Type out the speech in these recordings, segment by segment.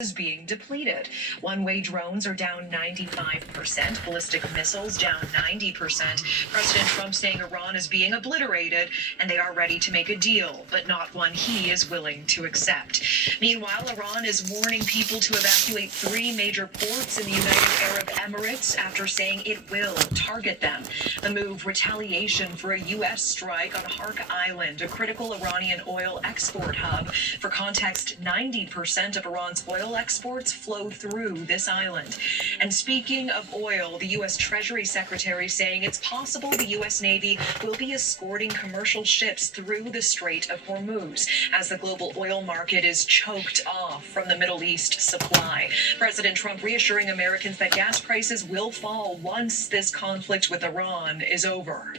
is being depleted. One-way drones are down 95%, ballistic missiles down 90%. President Trump saying Iran is being obliterated and they are ready to make a deal, but not one he is willing to accept. Meanwhile, Iran is warning people to evacuate 3 major ports in the United Arab Emirates after saying it will target them. The move retaliation for a U.S. strike on Hark Island, a critical Iranian oil export hub. For context, 90% of Iran's oil exports flow through this island. And speaking of oil, the U.S. Treasury Secretary saying it's possible the U.S. Navy will be escorting commercial ships through the Strait of Hormuz as the global oil market is choked off from the Middle East supply. President Trump reassuring Americans that gas prices will fall once this conflict with Iran is over.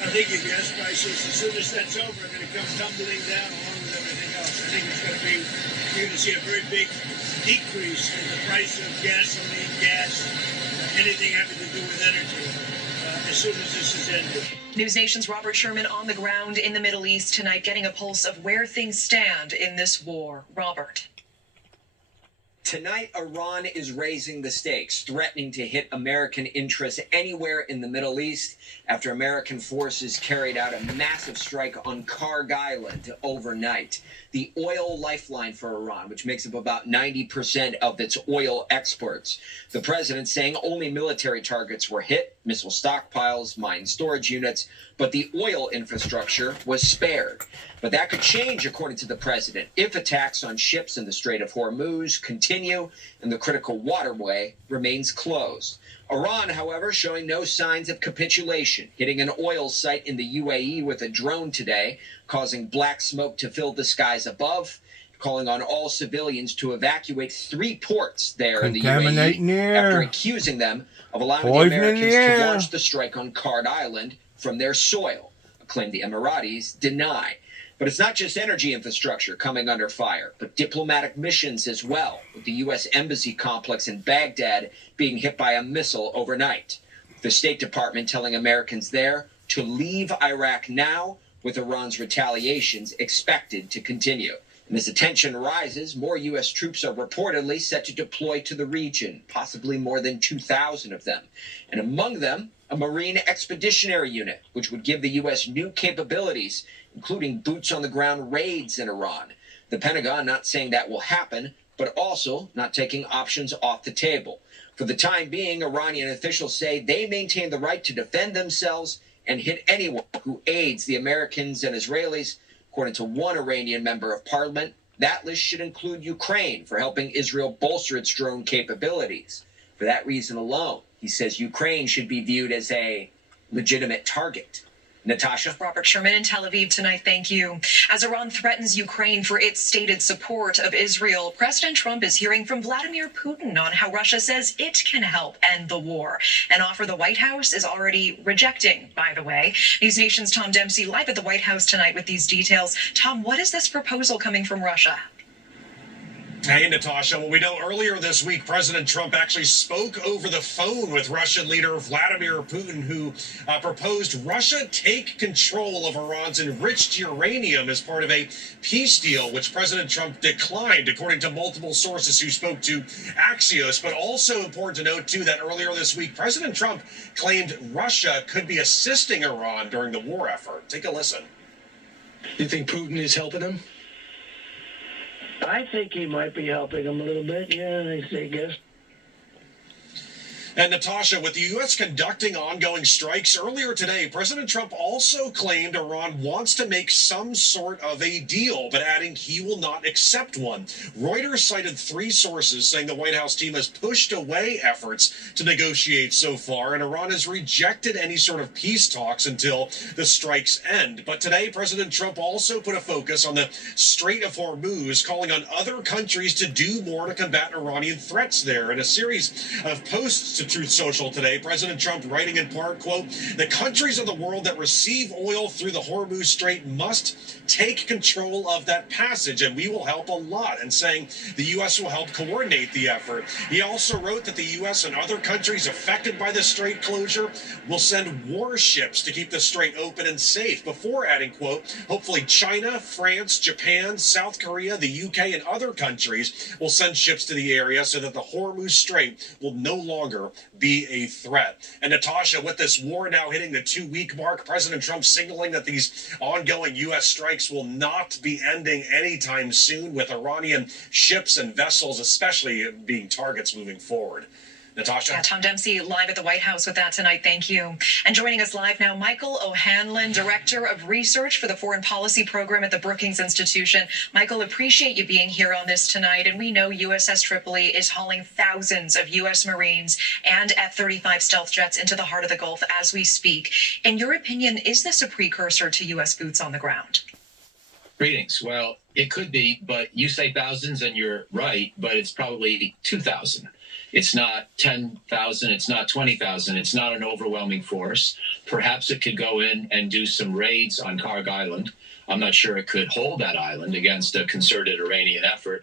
I think your gas prices, as soon as that's over, are going to come tumbling down along with everything else. I think it's going to be, you're going to see a very big decrease in the price of gasoline, gas, anything having to do with energy as soon as this is ended. News Nation's Robert Sherman on the ground in the Middle East tonight, getting a pulse of where things stand in this war. Robert. Tonight, Iran is raising the stakes, threatening to hit American interests anywhere in the Middle East after American forces carried out a massive strike on Karg Island overnight. The oil lifeline for Iran, which makes up about 90% of its oil exports. The president saying only military targets were hit, missile stockpiles, mine storage units, but the oil infrastructure was spared. But that could change, according to the president, if attacks on ships in the Strait of Hormuz continue and the critical waterway remains closed. Iran, however, showing no signs of capitulation, hitting an oil site in the UAE with a drone today, causing black smoke to fill the skies above, calling on all civilians to evacuate 3 ports there in the UAE after accusing them of allowing the Americans to launch the strike on Karg Island from their soil, a claim the Emiratis deny. But it's not just energy infrastructure coming under fire, but diplomatic missions as well, with the U.S. Embassy complex in Baghdad being hit by a missile overnight. The State Department telling Americans there to leave Iraq now, with Iran's retaliations expected to continue. And as the tension rises, more U.S. troops are reportedly set to deploy to the region, possibly more than 2,000 of them. And among them, a Marine Expeditionary Unit, which would give the U.S. new capabilities, including boots-on-the-ground raids in Iran. The Pentagon not saying that will happen, but also not taking options off the table. For the time being, Iranian officials say they maintain the right to defend themselves and hit anyone who aids the Americans and Israelis. According to one Iranian member of parliament, that list should include Ukraine for helping Israel bolster its drone capabilities. For that reason alone, he says Ukraine should be viewed as a legitimate target. Natasha? Robert Sherman in Tel Aviv tonight, thank you. As Iran threatens Ukraine for its stated support of Israel, President Trump is hearing from Vladimir Putin on how Russia says it can help end the war, an offer the White House is already rejecting, by the way. News Nation's Tom Dempsey live at the White House tonight with these details. Tom, what is this proposal coming from Russia? Hey, Natasha. Well, we know earlier this week, President Trump actually spoke over the phone with Russian leader Vladimir Putin, who proposed Russia take control of Iran's enriched uranium as part of a peace deal, which President Trump declined, according to multiple sources who spoke to Axios. But also important to note, too, that earlier this week, President Trump claimed Russia could be assisting Iran during the war effort. Take a listen. Do you think Putin is helping him? I think he might be helping him a little bit, yeah, I guess. And Natasha, with the U.S. conducting ongoing strikes earlier today, President Trump also claimed Iran wants to make some sort of a deal, but adding he will not accept one. Reuters cited 3 sources saying the White House team has pushed away efforts to negotiate so far, and Iran has rejected any sort of peace talks until the strikes end. But today, President Trump also put a focus on the Strait of Hormuz, calling on other countries to do more to combat Iranian threats there. In a series of posts to Truth Social today. President Trump writing in part, quote, "The countries of the world that receive oil through the Hormuz Strait must take control of that passage, and we will help a lot," and saying the U.S. will help coordinate the effort. He also wrote that the U.S. and other countries affected by the strait closure will send warships to keep the strait open and safe, before adding, quote, "Hopefully China, France, Japan, South Korea, the UK, and other countries will send ships to the area so that the Hormuz Strait will no longer be a threat." And Natasha, with this war now hitting the 2-week mark, President Trump signaling that these ongoing U.S. strikes will not be ending anytime soon, with Iranian ships and vessels especially being targets moving forward. Natasha? Yeah, Tom Dempsey live at the White House with that tonight. Thank you. And joining us live now, Michael O'Hanlon, Director of Research for the Foreign Policy Program at the Brookings Institution. Michael, appreciate you being here on this tonight. And we know USS Tripoli is hauling thousands of U.S. Marines and F-35 stealth jets into the heart of the Gulf as we speak. In your opinion, is this a precursor to U.S. boots on the ground? Greetings. Well, it could be, but you say thousands and you're right, but it's probably 2,000. It's not 10,000. It's not 20,000. It's not an overwhelming force. Perhaps it could go in and do some raids on Karg Island. I'm not sure it could hold that island against a concerted Iranian effort.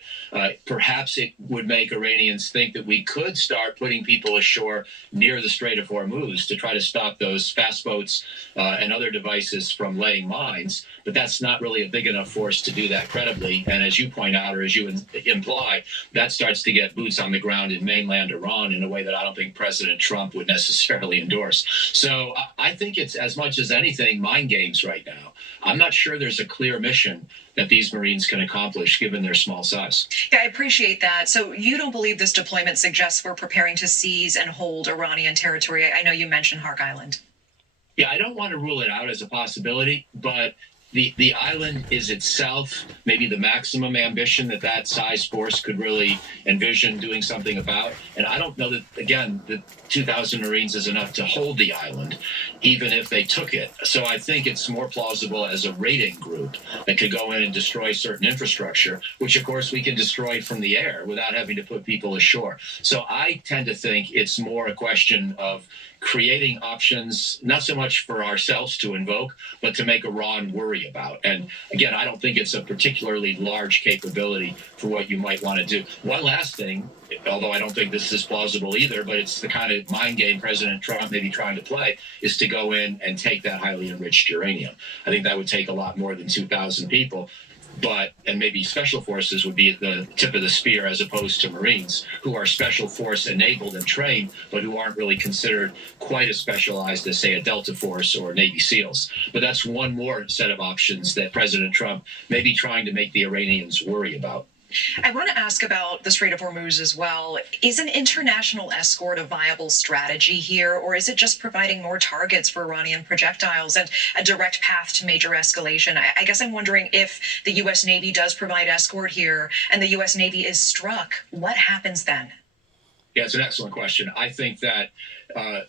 Perhaps it would make Iranians think that we could start putting people ashore near the Strait of Hormuz to try to stop those fast boats and other devices from laying mines. But that's not really a big enough force to do that credibly. And as you point out, or as you imply, that starts to get boots on the ground in mainland Iran in a way that I don't think President Trump would necessarily endorse. So I think it's, as much as anything, mind games right now. I'm not sure there's a clear mission that these Marines can accomplish given their small size. Yeah, I appreciate that. So you don't believe this deployment suggests we're preparing to seize and hold Iranian territory? I know you mentioned Karg Island. Yeah, I don't want to rule it out as a possibility, but the island is itself maybe the maximum ambition that size force could really envision doing something about. And I don't know that, again, the 2,000 Marines is enough to hold the island, even if they took it. So I think it's more plausible as a raiding group that could go in and destroy certain infrastructure, which, of course, we can destroy from the air without having to put people ashore. So I tend to think it's more a question of creating options, not so much for ourselves to invoke, but to make Iran worry about. And again, I don't think it's a particularly large capability for what you might want to do. One last thing, although I don't think this is plausible either, but it's the kind of mind game President Trump may be trying to play, is to go in and take that highly enriched uranium. I think that would take a lot more than 2,000 people. And maybe special forces would be at the tip of the spear, as opposed to Marines, who are special force enabled and trained, but who aren't really considered quite as specialized as, say, a Delta Force or Navy SEALs. But that's one more set of options that President Trump may be trying to make the Iranians worry about. I want to ask about the Strait of Hormuz as well. Is an international escort a viable strategy here, or is it just providing more targets for Iranian projectiles and a direct path to major escalation? I guess I'm wondering, if the U.S. Navy does provide escort here and the U.S. Navy is struck, what happens then? Yeah, it's an excellent question. I think that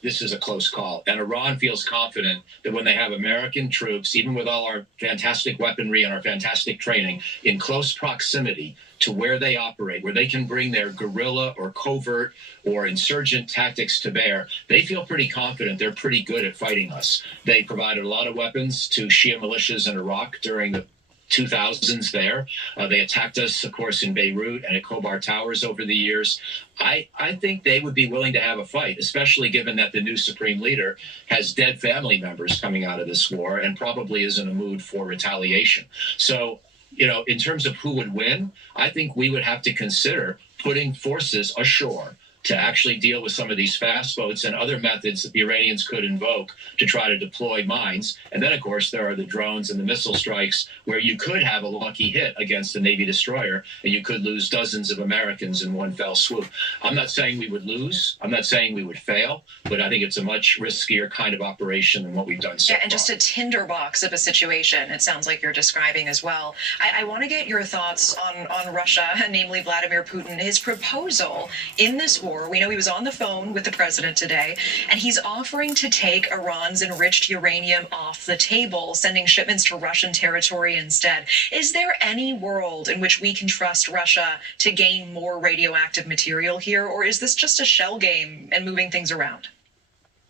this is a close call. And Iran feels confident that when they have American troops, even with all our fantastic weaponry and our fantastic training, in close proximity to where they operate, where they can bring their guerrilla or covert or insurgent tactics to bear, they feel pretty confident they're pretty good at fighting us. They provided a lot of weapons to Shia militias in Iraq during the 2000s there. They attacked us, of course, in Beirut and at Khobar Towers over the years. I think they would be willing to have a fight, especially given that the new supreme leader has dead family members coming out of this war and probably is in a mood for retaliation. So, in terms of who would win, I think we would have to consider putting forces ashore to actually deal with some of these fast boats and other methods that the Iranians could invoke to try to deploy mines. And then, of course, there are the drones and the missile strikes where you could have a lucky hit against a Navy destroyer and you could lose dozens of Americans in one fell swoop. I'm not saying we would lose. I'm not saying we would fail, but I think it's a much riskier kind of operation than what we've done so far. And just a tinderbox of a situation, it sounds like you're describing as well. I want to get your thoughts on Russia, namely Vladimir Putin, his proposal in this war war. We know he was on the phone with the president today, and he's offering to take Iran's enriched uranium off the table, sending shipments to Russian territory instead. Is there any world in which we can trust Russia to gain more radioactive material here, or is this just a shell game and moving things around?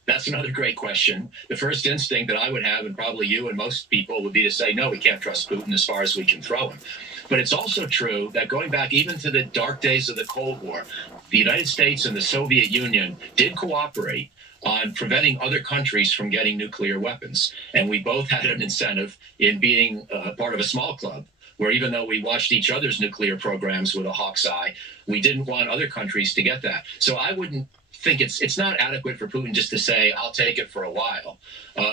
That's another great question. The first instinct that I would have, and probably you and most people, would be to say, no, we can't trust Putin as far as we can throw him. But it's also true that going back even to the dark days of the Cold War, the United States and the Soviet Union did cooperate on preventing other countries from getting nuclear weapons. And we both had an incentive in being part of a small club, where even though we watched each other's nuclear programs with a hawk's eye, we didn't want other countries to get that. So I wouldn't think it's not adequate for Putin just to say, I'll take it for a while.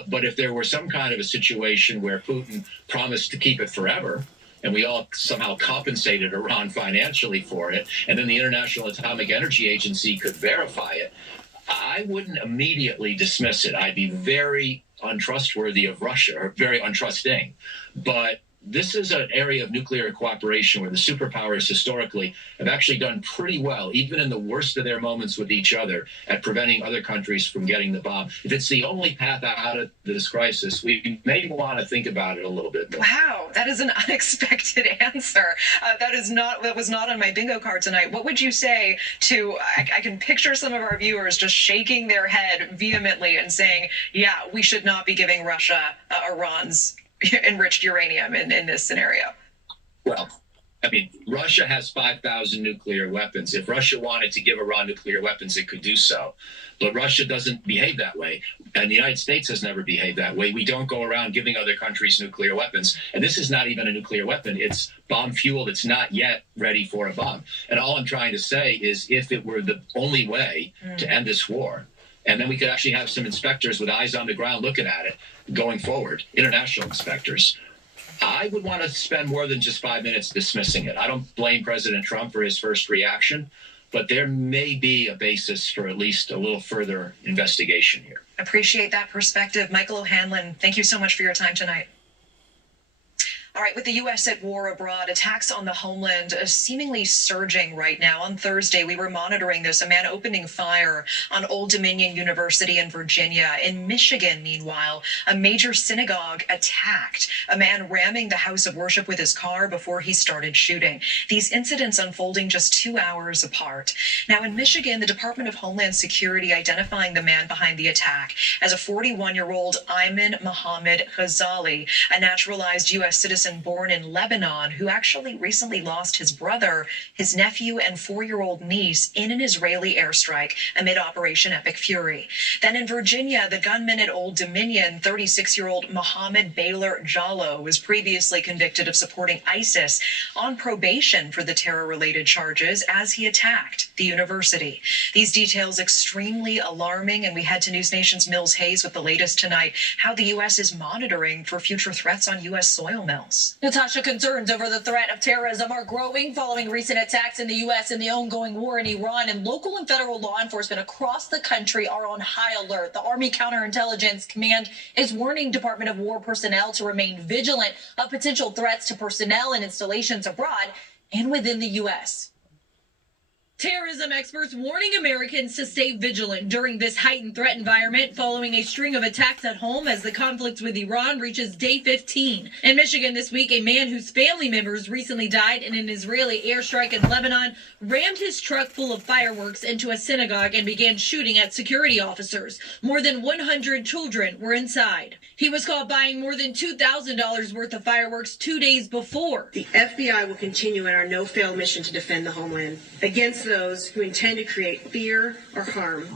But if there were some kind of a situation where Putin promised to keep it forever, and we all somehow compensated Iran financially for it, and then the International Atomic Energy Agency could verify it, I wouldn't immediately dismiss it. I'd be very untrustworthy of Russia, or very untrusting. But this is an area of nuclear cooperation where the superpowers historically have actually done pretty well, even in the worst of their moments with each other, at preventing other countries from getting the bomb. If it's the only path out of this crisis, we may want to think about it a little bit more. Wow, that is an unexpected answer. That was not on my bingo card tonight. What would you say to, I can picture some of our viewers just shaking their head vehemently and saying, yeah, we should not be giving Russia Iran's enriched uranium in this scenario? Well, I mean, Russia has 5,000 nuclear weapons. If Russia wanted to give Iran nuclear weapons, it could do so. But Russia doesn't behave that way. And the United States has never behaved that way. We don't go around giving other countries nuclear weapons. And this is not even a nuclear weapon. It's bomb fuel that's not yet ready for a bomb. And all I'm trying to say is if it were the only way to end this war, and then we could actually have some inspectors with eyes on the ground looking at it going forward, international inspectors, I would want to spend more than just 5 minutes dismissing it. I don't blame President Trump for his first reaction, but there may be a basis for at least a little further investigation here. Appreciate that perspective. Michael O'Hanlon, thank you so much for your time tonight. All right, with the U.S. at war abroad, attacks on the homeland seemingly surging right now. On Thursday, we were monitoring this. A man opening fire on Old Dominion University in Virginia. In Michigan, meanwhile, a major synagogue attacked. A man ramming the house of worship with his car before he started shooting. These incidents unfolding just 2 hours apart. Now, in Michigan, the Department of Homeland Security identifying the man behind the attack as a 41-year-old Ayman Mohammed Ghazali, a naturalized U.S. citizen born in Lebanon who actually recently lost his brother, his nephew, and 4-year-old niece in an Israeli airstrike amid Operation Epic Fury. Then in Virginia, the gunman at Old Dominion, 36-year-old Mohammed Baylor Jallo, was previously convicted of supporting ISIS on probation for the terror-related charges as he attacked the university. These details extremely alarming, and we head to News Nation's Mills Hayes with the latest tonight, how the U.S. is monitoring for future threats on U.S. soil mills. Natasha, concerns over the threat of terrorism are growing following recent attacks in the U.S. and the ongoing war in Iran, and local and federal law enforcement across the country are on high alert. The Army Counterintelligence Command is warning Department of War personnel to remain vigilant of potential threats to personnel and installations abroad and within the U.S. Terrorism experts warning Americans to stay vigilant during this heightened threat environment following a string of attacks at home as the conflict with Iran reaches day 15. In Michigan this week, a man whose family members recently died in an Israeli airstrike in Lebanon rammed his truck full of fireworks into a synagogue and began shooting at security officers. More than 100 children were inside. He was caught buying more than $2,000 worth of fireworks 2 days before. The FBI will continue in our no-fail mission to defend the homeland against those who intend to create fear or harm.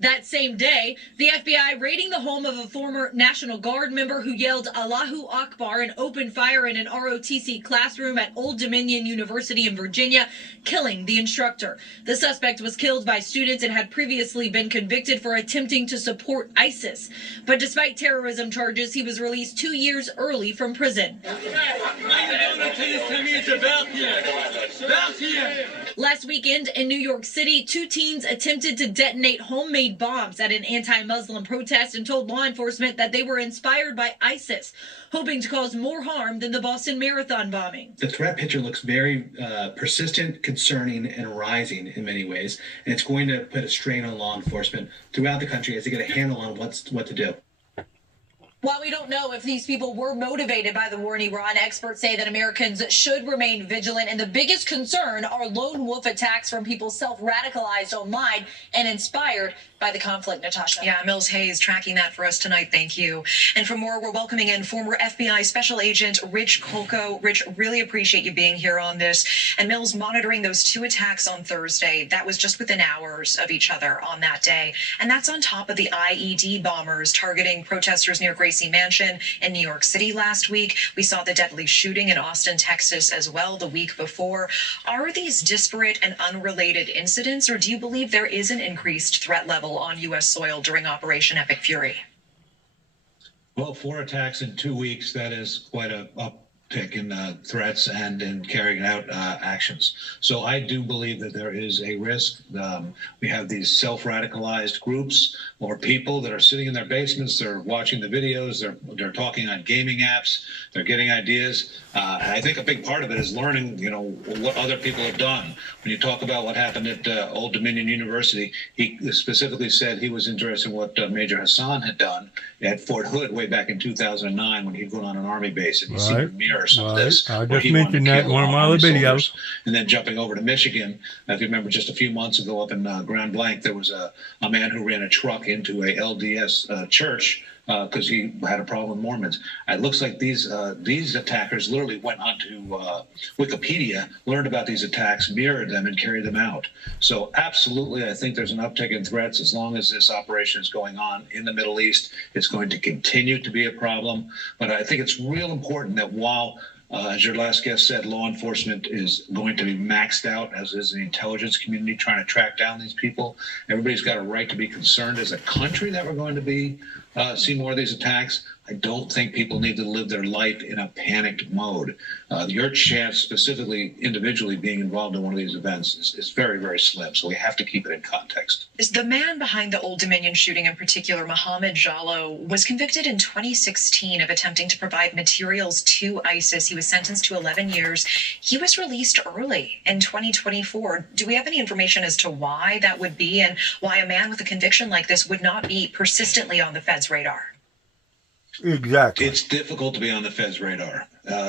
That same day, the FBI raiding the home of a former National Guard member who yelled Allahu Akbar and opened fire in an ROTC classroom at Old Dominion University in Virginia, killing the instructor. The suspect was killed by students and had previously been convicted for attempting to support ISIS. But despite terrorism charges, he was released 2 years early from prison. Less past weekend in New York City, 2 teens attempted to detonate homemade bombs at an anti-Muslim protest and told law enforcement that they were inspired by ISIS, hoping to cause more harm than the Boston Marathon bombing. The threat picture looks very persistent, concerning, and rising in many ways, and it's going to put a strain on law enforcement throughout the country as they get a handle on what to do. While we don't know if these people were motivated by the war in Iran, experts say that Americans should remain vigilant. And the biggest concern are lone wolf attacks from people self-radicalized online and inspired by the conflict, Natasha. Yeah, Mills Hayes tracking that for us tonight. Thank you. And for more, we're welcoming in former FBI Special Agent Rich Kolko. Rich, really appreciate you being here on this. And Mills, monitoring those 2 attacks on Thursday, that was just within hours of each other on that day. And that's on top of the IED bombers targeting protesters near Gracie Mansion in New York City last week. We saw the deadly shooting in Austin, Texas as well the week before. Are these disparate and unrelated incidents, or do you believe there is an increased threat level on U.S. soil during Operation Epic Fury? Well, 4 attacks in 2 weeks, that is quite a uptick in threats and in carrying out actions. So I do believe that there is a risk. We have these self-radicalized groups or people that are sitting in their basements, they're watching the videos, they're talking on gaming apps, they're getting ideas. And I think a big part of it is learning, what other people have done. When you talk about what happened at Old Dominion University, he specifically said he was interested in what Major Hassan had done at Fort Hood way back in 2009 when he'd gone on an army base, and you see the mirror some of this. I just mentioned that in one of my other videos. And then jumping over to Michigan, if you remember just a few months ago up in Grand Blanc, there was a man who ran a truck into a LDS church because he had a problem with Mormons. It looks like these attackers literally went onto Wikipedia, learned about these attacks, mirrored them, and carried them out. So absolutely, I think there's an uptick in threats. As long as this operation is going on in the Middle East, it's going to continue to be a problem. But I think it's real important that while as your last guest said, law enforcement is going to be maxed out, as is the intelligence community trying to track down these people. Everybody's got a right to be concerned as a country that we're going to be see more of these attacks. I don't think people need to live their life in a panicked mode. Your chance, specifically individually being involved in one of these events, is very, very slim. So we have to keep it in context. Is the man behind the Old Dominion shooting in particular, Mohammed Jallow, was convicted in 2016 of attempting to provide materials to ISIS. He was sentenced to 11 years. He was released early in 2024. Do we have any information as to why that would be, and why a man with a conviction like this would not be persistently on the Fed's radar? Exactly. It's difficult to be on the Fed's radar.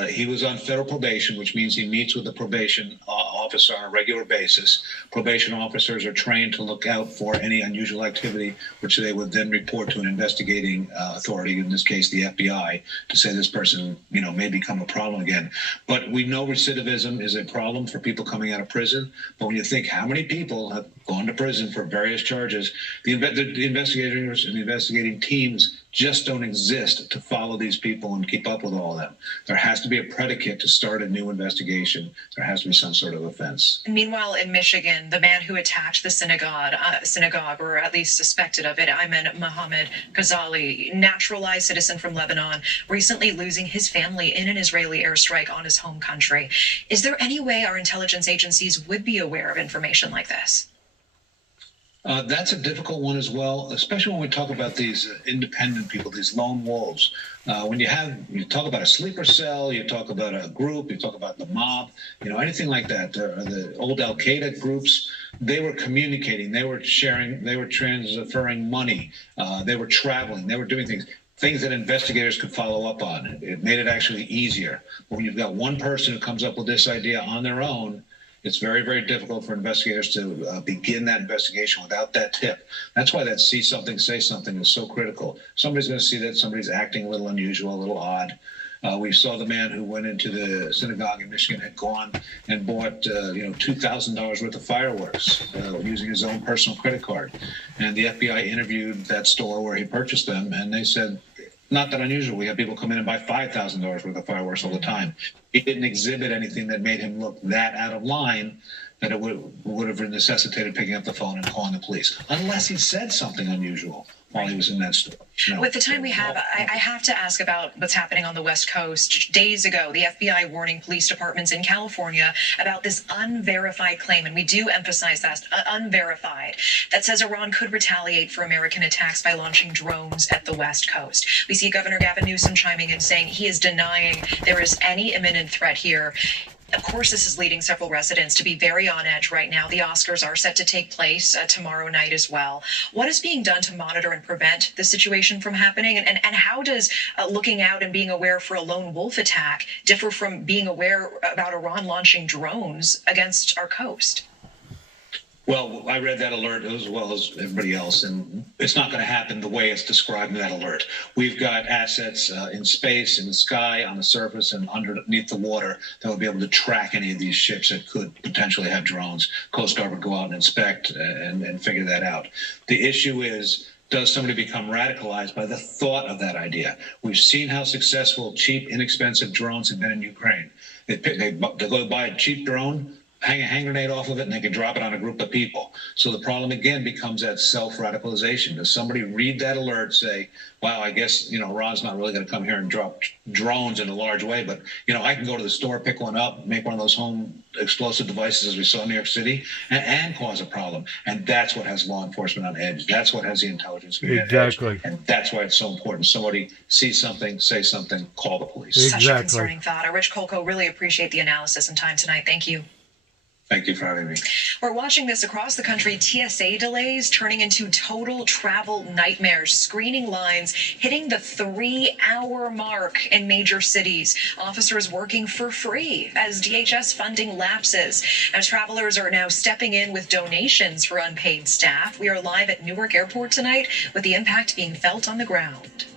He was on federal probation, which means he meets with the probation officer on a regular basis. Probation officers are trained to look out for any unusual activity, which they would then report to an investigating authority, in this case the FBI, to say this person, may become a problem again. But we know recidivism is a problem for people coming out of prison. But when you think how many people have gone to prison for various charges, the investigators and the investigating teams just don't exist to follow these people and keep up with all of them. There has to be a predicate to start a new investigation. There has to be some sort of offense. Meanwhile, in Michigan, the man who attacked the synagogue, or at least suspected of it, Ayman Mohammed Ghazali, naturalized citizen from Lebanon, recently losing his family in an Israeli airstrike on his home country. Is there any way our intelligence agencies would be aware of information like this? That's a difficult one as well, especially when we talk about these independent people, these lone wolves. When you talk about a sleeper cell, you talk about a group, you talk about the mob, anything like that. The old Al Qaeda groups, they were communicating, they were sharing, they were transferring money, they were traveling, they were doing things that investigators could follow up on. It made it actually easier. But when you've got one person who comes up with this idea on their own, it's very, very difficult for investigators to begin that investigation without that tip. That's why that see something, say something is so critical. Somebody's going to see that somebody's acting a little unusual, a little odd. We saw the man who went into the synagogue in Michigan had gone and bought, $2,000 worth of fireworks using his own personal credit card. And the FBI interviewed that store where he purchased them, and they said, not that unusual. We have people come in and buy $5,000 worth of fireworks all the time. He didn't exhibit anything that made him look that out of line that it would have necessitated picking up the phone and calling the police, unless he said something unusual. while he was in that store. With the time we have, I have to ask about what's happening on the West Coast. Days ago, the FBI warning police departments in California about this unverified claim, and we do emphasize that, unverified, that says Iran could retaliate for American attacks by launching drones at the West Coast. We see Governor Gavin Newsom chiming in saying he is denying there is any imminent threat here. Of course, this is leading several residents to be very on edge right now. The Oscars are set to take place tomorrow night as well. What is being done to monitor and prevent the situation from happening? And how does looking out and being aware for a lone wolf attack differ from being aware about Iran launching drones against our coast? Well, I read that alert as well as everybody else, and it's not going to happen the way it's described in that alert. We've got assets in space, in the sky, on the surface, and underneath the water that would be able to track any of these ships that could potentially have drones. Coast Guard would go out and inspect and figure that out. The issue is, does somebody become radicalized by the thought of that idea? We've seen how successful cheap, inexpensive drones have been in Ukraine. They go buy a cheap drone, hang a hand grenade off of it, and they can drop it on a group of people. So the problem again becomes that self-radicalization. Does somebody read that alert, say, wow, I guess, Iran's not really going to come here and drop drones in a large way, but, I can go to the store, pick one up, make one of those home explosive devices as we saw in New York City, and cause a problem. And that's what has law enforcement on edge. That's what has the intelligence community on edge. And that's why it's so important. Somebody sees something, say something, call the police. Such a concerning thought. Rich Kolko, really appreciate the analysis and time tonight. Thank you. Thank you for having me. We're watching this across the country. TSA delays turning into total travel nightmares. Screening lines hitting the 3-hour mark in major cities. Officers working for free as DHS funding lapses. As travelers are now stepping in with donations for unpaid staff. We are live at Newark Airport tonight with the impact being felt on the ground.